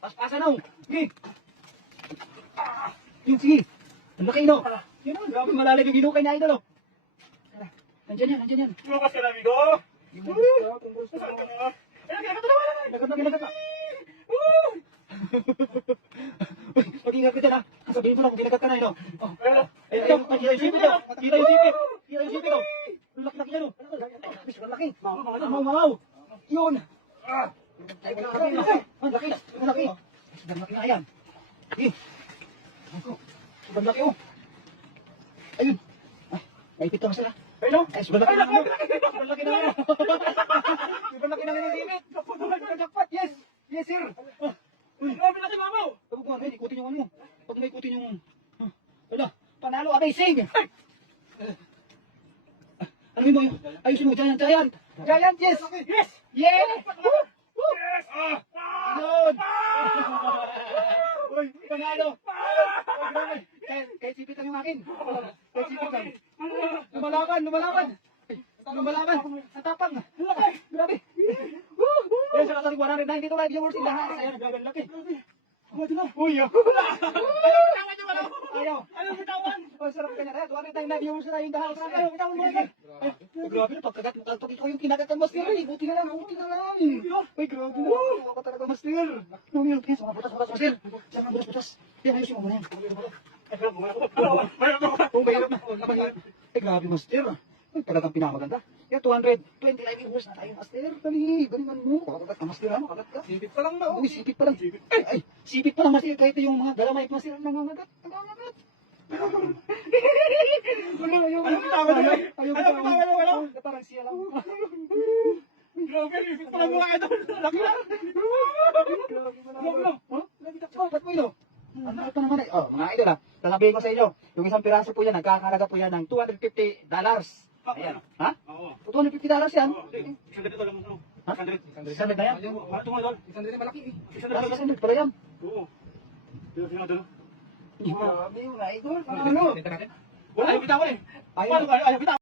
Paspasan na. Sige. Yun, sige. Ang laki, no? Yun, no? Grabe malalim yung hinukay na idol, oh. Nandiyan yan, nandiyan yan. Lumas ka na, amigo. Yung mga gusto, kung gusto. Lagat na, kinagat na. Uy, mag-ingat ka dyan, ha? Sabihin ko lang kung kinagat ka na, no? Oh. Ayun, kita yung sipit, oh. Kita yung sipit. Kita yung sipit, oh. Ang laki-laki yan, oh. Ang laki. Mangaw. Yun. Ay, ang laki. Ang laki. Ang laki. Ang laki na yan. Sige. Ang laki, oh. Ayun. Ay, naipit lang sila. Ayun, ay, sobrang laki na yan. Sobrang laki na yan. Sobrang laki na yan yung limit. Jackpot, yes. Yes, sir. Grabe laki, mamaw. Huwag mo, ikutin yung ano mo. Huwag mo ikutin yung... Wala, panalo, amazing. Ano mo yung... Ayusin mo, giant, giant. Giant, yes. Yes. Yeah. Yes. Yun. Uy, panalo. Kahit sipit lang yung akin. Kahit sipit lang. Lumalaban, lumalaban. Lumalaban. Ang tapang. Grabe. Yan sa kasali 192 live viewers in the house. Ayan, grabe, ang laki. Uy, ayaw. Ayaw bitawan. Oh, sarap kanya na. 209 live viewers na in the house. Ayaw, bitawan mo yan. Ay, grabe na, pagkagat mo. Pag ikaw yung kinagat ng master, eh. Buti na lang, buti na lang. Uy, grabe na. Ako talaga, master. Ano yun? Yes, mga butas, master. Saan mga butas? Yan, ayusin mo muna yan. Oh, mahirap na. Mahirap. Ay, grabe, master. Ay, talagang pinamaganda. Yan, 220 live viewers na tayo, master. Dali, galingan mo. Kakagat ka, master, ano? Kagat ka. Sipit pa lang na. Uy, sipit pa lang. Ay, sipit pa lang, master. Kahit yung mga galamay, master, nangangagat. Nangangagat. Ayaw bitawan. Ayaw bitawan. Parang siya lang. Grabe, sipit pa lang mga idol. Laki na. Ba't mo yun? Ano ito naman eh? Oh, mga idol ha, sasabihin ko sa inyo, yung isang piraso po yan, nagkakalaga po yan ng $250. Ayan. Ha? Oo. $250 yan? Isang ganito lang mo. Ha? 100 na yan? Ano ito nga, Isang din malaki eh. $100 pala yan. Oo. Sino doon? Grabe yung idol. Ano? Dito natin. Wala, ayaw bitawan eh. Ayaw. Ayaw bitawan.